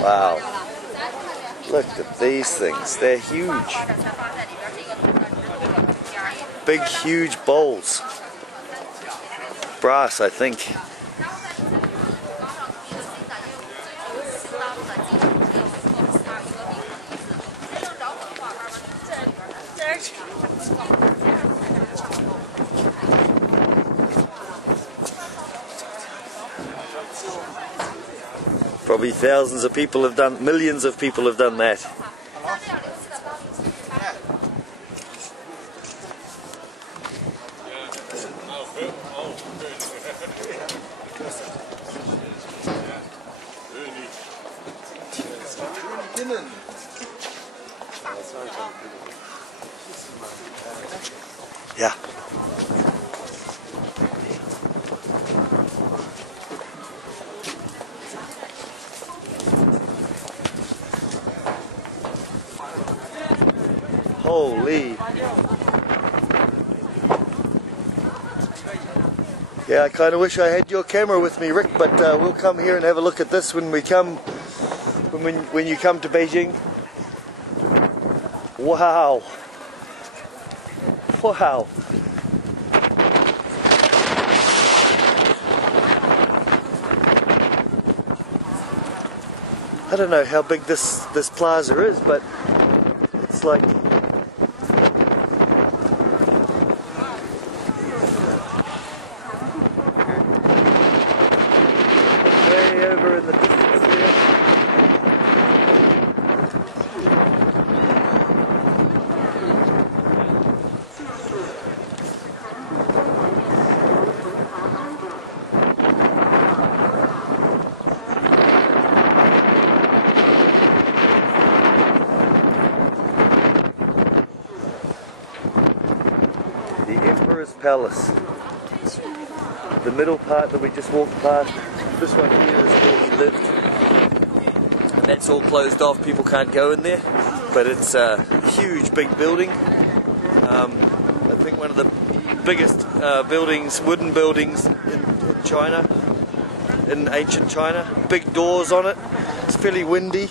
Wow. Look at these things. They're huge. Big, huge bowls. Brass, I think. Probably thousands of people have done, millions of people have done that. Yeah. Holy. Yeah, I kind of wish I had your camera with me, Rick, but we'll come here and have a look at this when we come, when you come to Beijing. Wow. Wow. I don't know how big this plaza is, but it's like way over in the distance here. The Emperor's Palace. The middle part that we just walked past, this one here is where he lived. And that's all closed off, people can't go in there. But it's a huge big building. I think one of the biggest buildings, wooden buildings in China, in ancient China. Big doors on it. It's fairly windy.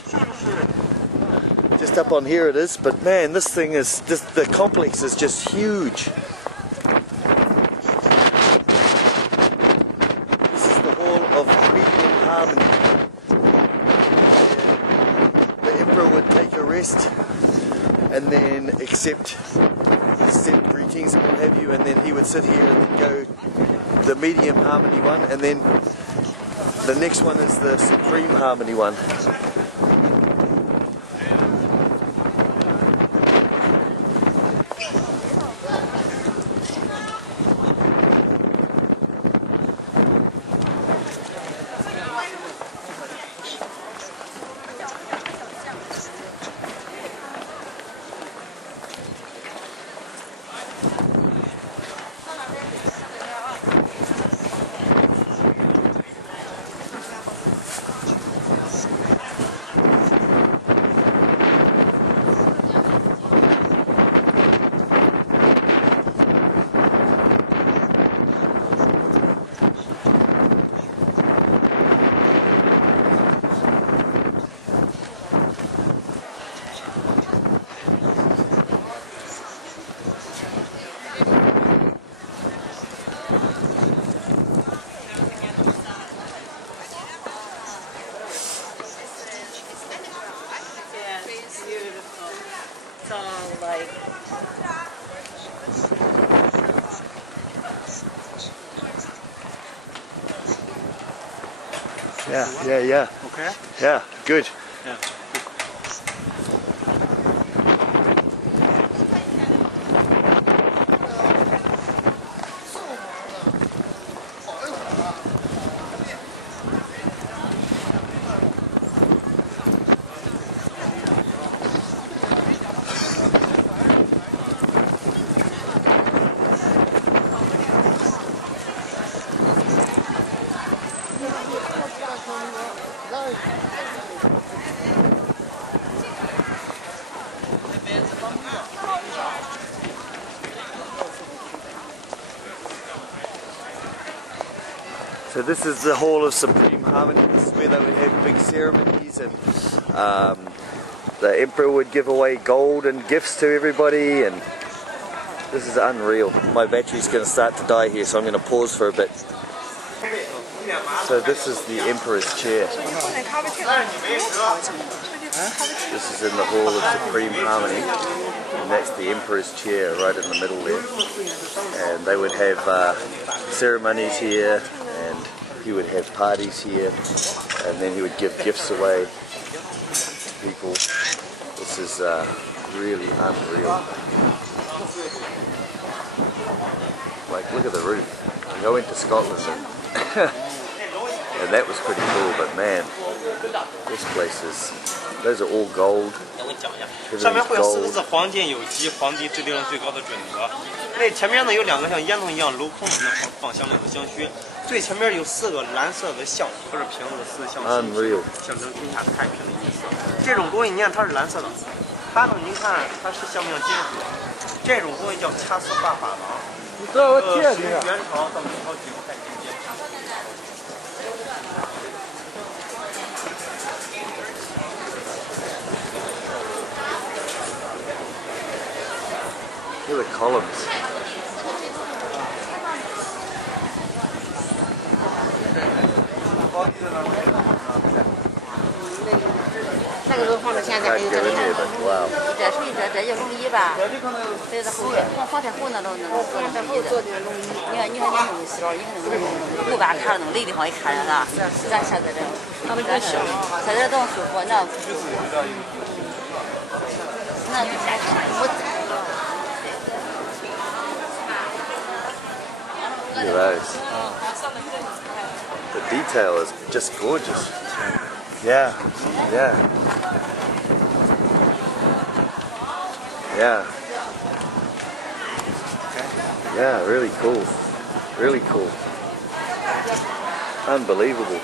Just up on here it is, but man, this thing is, the complex is just huge. This is the Hall of Medium Harmony. The Emperor would take a rest and then accept greetings and what have you, and then he would sit here and then go the medium harmony one, and then the next one is the supreme harmony one. Yeah. Okay? Yeah, good. Yeah. So So this is the Hall of Supreme Harmony. This is where they would have big ceremonies, and the Emperor would give away gold and gifts to everybody, and this is unreal. My battery's going to start to die here, so I'm going to pause for a bit. So this is the Emperor's chair. This is in the Hall of Supreme Harmony, and that's the Emperor's chair right in the middle there. And they would have ceremonies here, and he would have parties here, and then he would give gifts away to people. This is really unreal. Like, look at the roof. I went to Scotland and that was pretty cool, but man, this place is, those are all gold. 上面会有4个字皇建有基，皇帝制定了最高的准则。那前面呢有2个像烟囱一样镂空的放香料和香薰，最前面有4个蓝色的象或者瓶子4象形，象征天下太平的意思。这种东西你看它是蓝色的，它呢您看它是像不像金属？这种东西叫掐丝画珐琅。是元朝到明朝几个代间间。 Look at the columns. Can't go in there, but wow. 这就龙椅吧，这是后方天后那种龙椅子。你看那龙丝儿，你看那龙把看着那累的慌，一看着啥？咱现在这，他们真小，现在都舒服，那Look at those. The detail is just gorgeous. Yeah, yeah. Yeah. Yeah, really cool. Really cool. Unbelievable.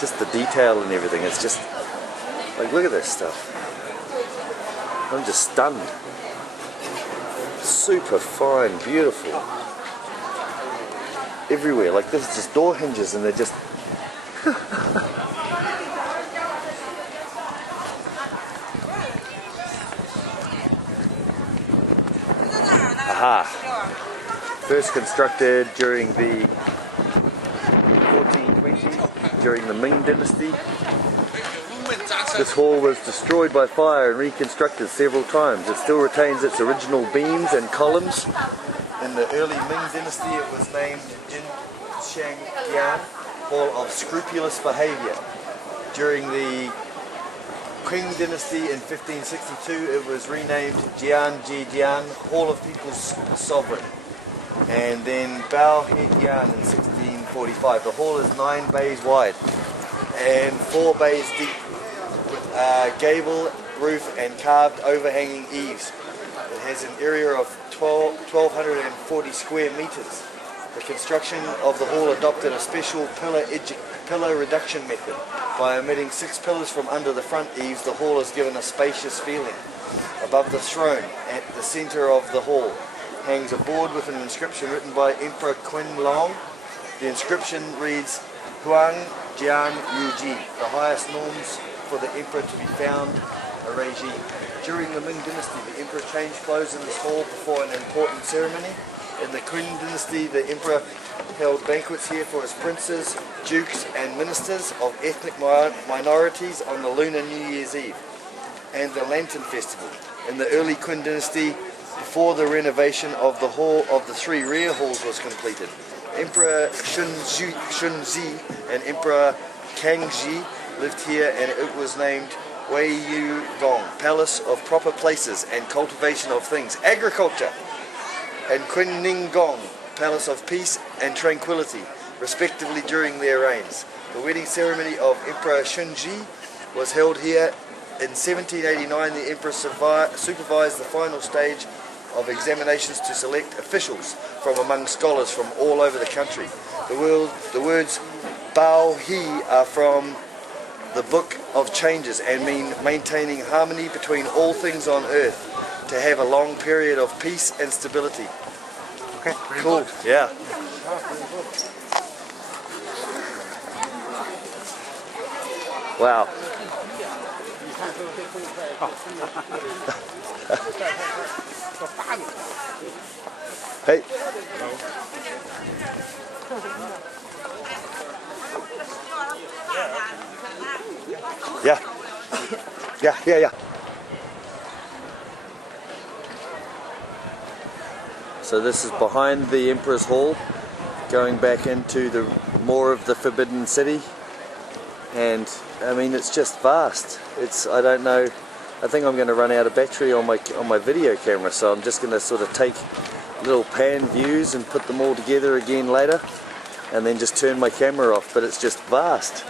Just the detail and everything. It's just like, look at this stuff. I'm just stunned. Super fine, beautiful. Everywhere. Like, this is just door hinges and they're just aha. First constructed during the 1420s, during the Ming Dynasty. This hall was destroyed by fire and reconstructed several times. It still retains its original beams and columns. In the early Ming Dynasty, it was named Jin Shang Yan, Hall of Scrupulous Behavior. During the Qing Dynasty in 1562, it was renamed Jian Ji Jian, Hall of People's Sovereign. And then Bao He Jian in 1645. The hall is 9 bays wide and 4 bays deep, with gable roof and carved overhanging eaves. It has an area of 1,240 square meters. The construction of the hall adopted a special pillar reduction method. By omitting 6 pillars from under the front eaves, the hall is given a spacious feeling. Above the throne, at the center of the hall, hangs a board with an inscription written by Emperor Qianlong. The inscription reads, Huang Jian Yuji, the highest norms for the emperor to be found a regime. During the Ming Dynasty, the emperor changed clothes in this hall before an important ceremony. In the Qing Dynasty, the emperor held banquets here for his princes, dukes and ministers of ethnic minorities on the Lunar New Year's Eve and the Lantern Festival. In the early Qing Dynasty, before the renovation of the hall of the 3 rear halls was completed, Emperor Shunzi and Emperor Kangxi lived here, and it was named Wei Yu Gong, Palace of Proper Places and Cultivation of Things, Agriculture, and Kunning Gong, Palace of Peace and Tranquility, respectively, during their reigns. The wedding ceremony of Emperor Shunji was held here. In 1789, the emperor supervised the final stage of examinations to select officials from among scholars from all over the country. The words Bao He are from the Book of Changes and mean maintaining harmony between all things on earth, to have a long period of peace and stability. Okay, cool. Yeah. Wow. Hey. Yeah. Yeah. So this is behind the Emperor's Hall, going back into the more of the Forbidden City, and I mean it's just vast. I don't know. I think I'm going to run out of battery on my video camera, so I'm just going to sort of take little pan views and put them all together again later, and then just turn my camera off. But it's just vast.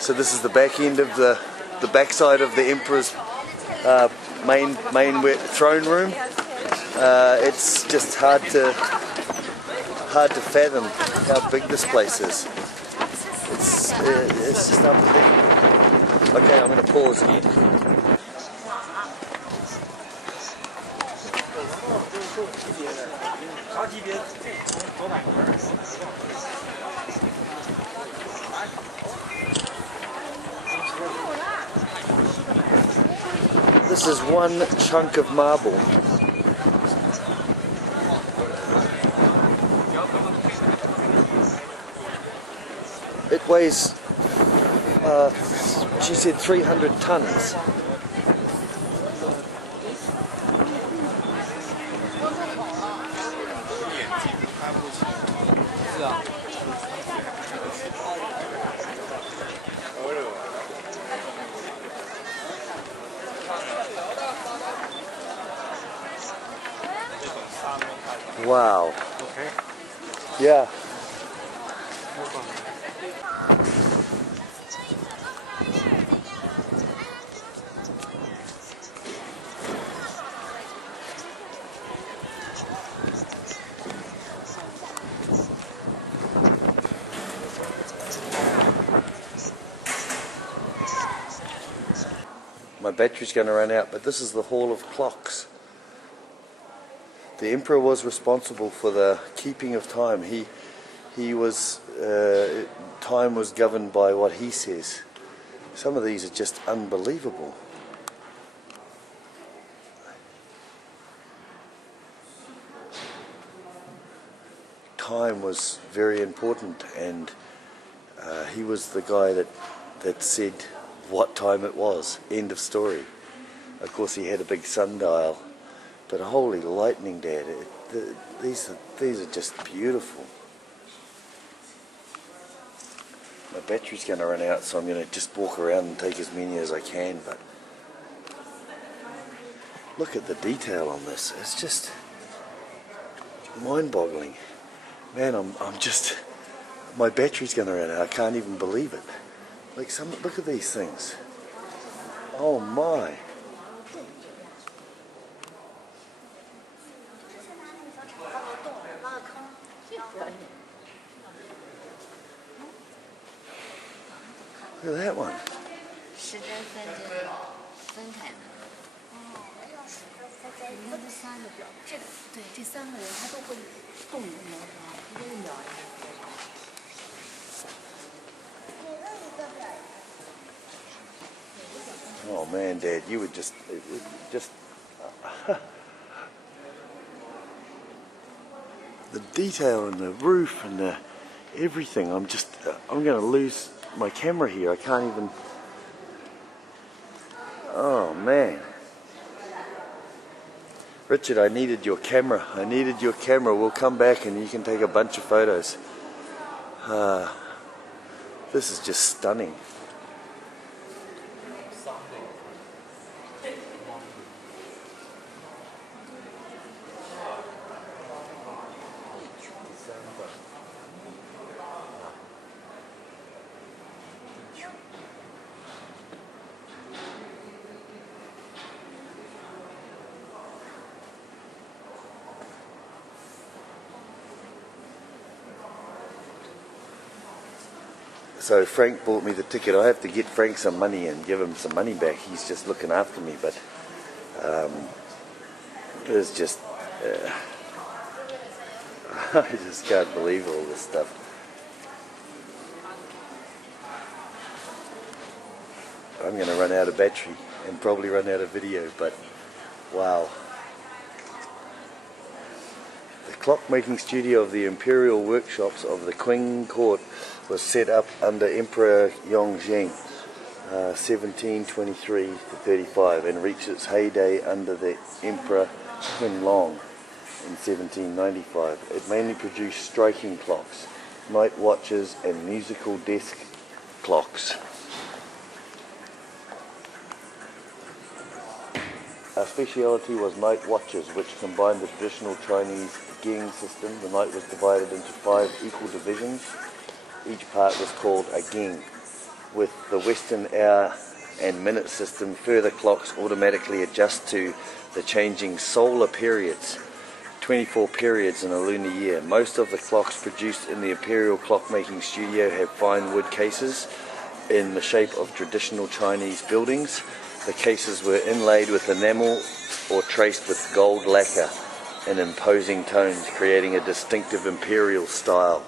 So this is the back end of the backside of the Emperor's main throne room. It's just hard to fathom how big this place is. It's just unbelievable. Okay, I'm going to pause again. This is one chunk of marble. It weighs, she said 300 tons. Wow. Okay. Yeah. My battery's going to run out, but this is the Hall of Clocks. The Emperor was responsible for the keeping of time. He was time was governed by what he says. Some of these are just unbelievable. Time was very important, and he was the guy that said what time it was. End of story. Of course, he had a big sundial, but holy lightning, Dad! These are just beautiful. My battery's going to run out, so I'm going to just walk around and take as many as I can. But look at the detail on this. It's just mind-boggling. Man, I'm just, my battery's going to run out. I can't even believe it. Like look at these things. Oh my. Look at that one. Oh man, Dad, you would just the detail and the roof and the everything. I'm going to lose my camera here. I can't even. Oh man, Richard, I needed your camera. We'll come back and you can take a bunch of photos. This is just stunning. So Frank bought me the ticket. I have to get Frank some money and give him some money back. He's just looking after me, but it's just I just can't believe all this stuff. I'm going to run out of battery and probably run out of video, but wow. The clockmaking studio of the Imperial workshops of the Qing court was set up under Emperor Yongjing 1723 to 35 and reached its heyday under the Emperor Qianlong in 1795. It mainly produced striking clocks, night watches and musical desk clocks. Our speciality was night watches, which combined the traditional Chinese geng system. The night was divided into 5 equal divisions. Each part was called a geng. With the Western hour and minute system, further clocks automatically adjust to the changing solar periods, 24 periods in a lunar year. Most of the clocks produced in the Imperial clockmaking studio have fine wood cases in the shape of traditional Chinese buildings. The cases were inlaid with enamel or traced with gold lacquer in imposing tones, creating a distinctive Imperial style.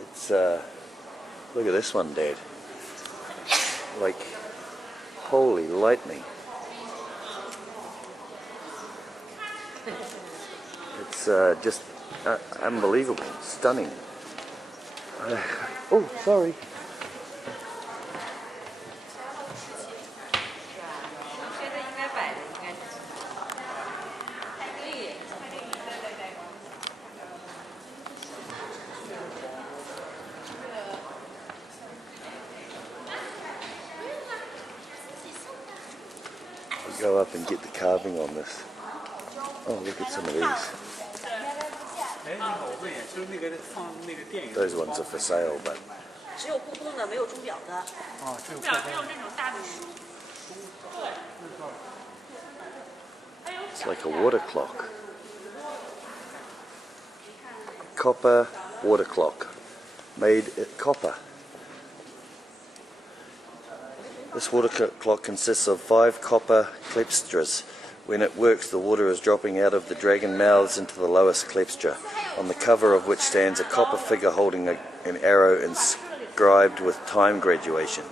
It's look at this one, Dad. Like, holy lightning. It's just unbelievable, stunning. Oh, sorry. I'll go up and get the carving on this. Oh, look at some of these. Those ones are for sale, but it's like a water clock. Copper water clock, made of copper. This water clock consists of 5 copper clepstras. When it works, the water is dropping out of the dragon mouths into the lowest clepstra, on the cover of which stands a copper figure holding an arrow inscribed with time graduation,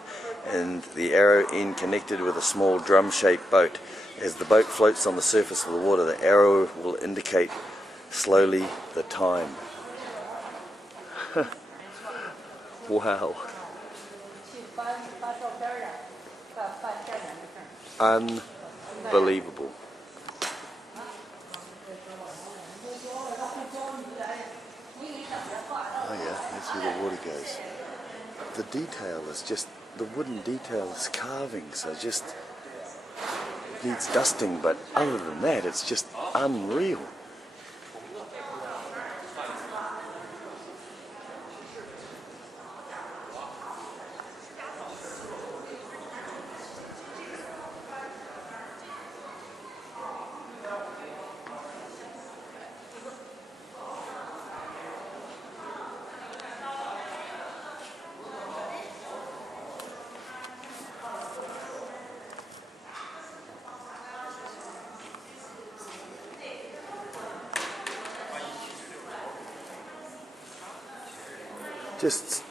and the arrow end connected with a small drum-shaped boat. As the boat floats on the surface of the water, the arrow will indicate slowly the time. Wow. Unbelievable. Oh yeah, that's where the water goes. The detail is just, the wooden detail is carvings, so just needs dusting, but other than that it's just unreal. Just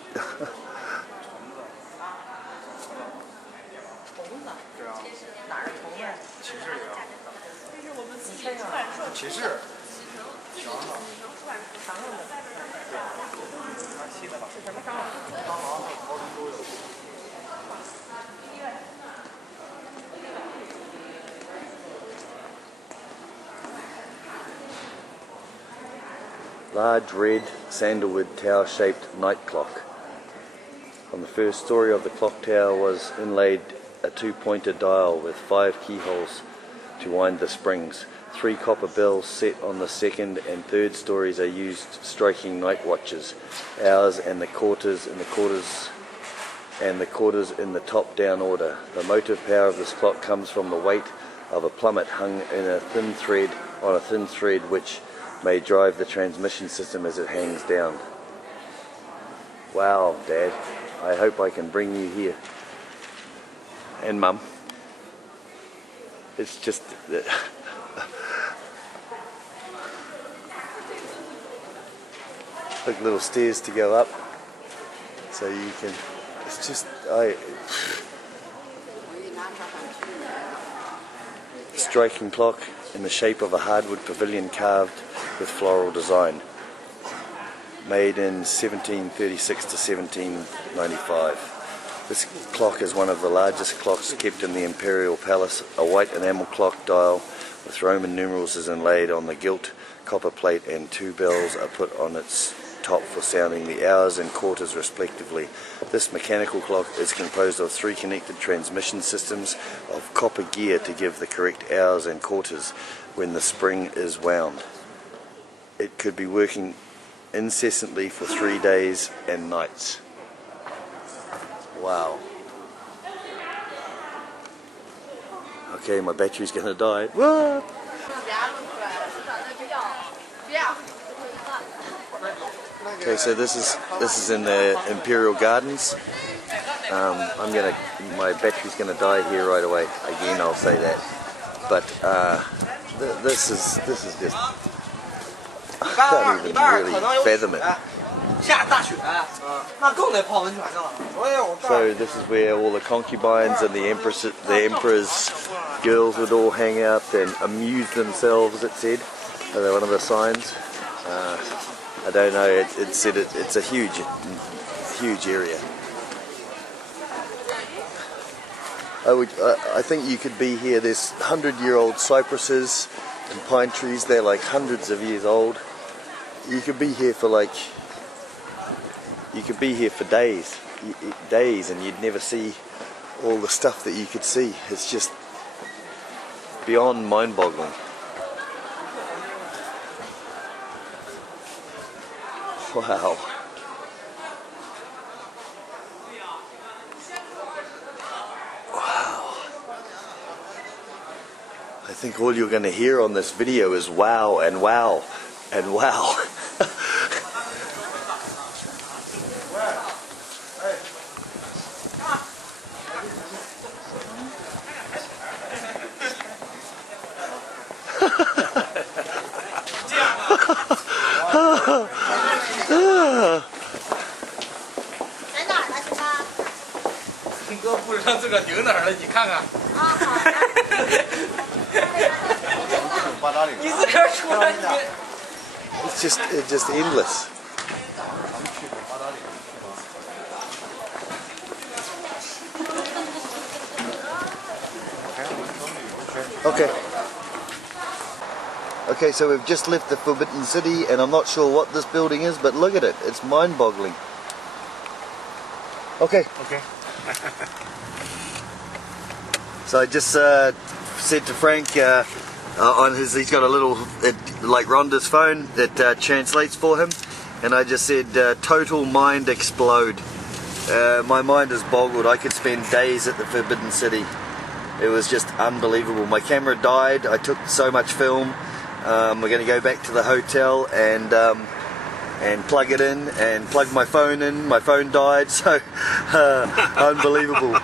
large red sandalwood tower-shaped night clock. On the first story of the clock tower was inlaid a 2-pointer dial with 5 keyholes to wind the springs. 3 copper bells set on the second and third stories are used striking night watches, hours and the quarters in the top-down order. The motive power of this clock comes from the weight of a plummet hung in a thin thread which may drive the transmission system as it hangs down. Wow, Dad. I hope I can bring you here. And Mum. It's just... Look, little stairs to go up. So you can, it's just, striking clock in the shape of a hardwood pavilion carved with floral design. Made in 1736 to 1795. This clock is one of the largest clocks kept in the Imperial Palace. A white enamel clock dial with Roman numerals is inlaid on the gilt copper plate, and 2 bells are put on its top for sounding the hours and quarters respectively. This mechanical clock is composed of 3 connected transmission systems of copper gear to give the correct hours and quarters when the spring is wound. It could be working incessantly for 3 days and nights. Wow. Okay, my battery's gonna die. What? Okay, so this is in the Imperial Gardens. My battery's gonna die here right away. Again, I'll say that. But this is just, I can't even really fathom it. So this is where all the concubines and the emperor's girls would all hang out and amuse themselves, it said. One of the signs. I don't know, it said it's a huge area. I think you could be here. There's 100-year-old cypresses and pine trees. They're like hundreds of years old. You could be here for days, and you'd never see all the stuff that you could see. It's just beyond mind-boggling. Wow. Wow. I think all you're going to hear on this video is wow and wow and wow. It's just endless. Okay, so we've just left the Forbidden City, and I'm not sure what this building is, but look at it. It's mind-boggling. Okay. So I just said to Frank, he's got a little, like Rhonda's phone that translates for him, and I just said, total mind explode. My mind is boggled. I could spend days at the Forbidden City. It was just unbelievable. My camera died. I took so much film. We're going to go back to the hotel and plug it in and plug my phone in. My phone died, so unbelievable.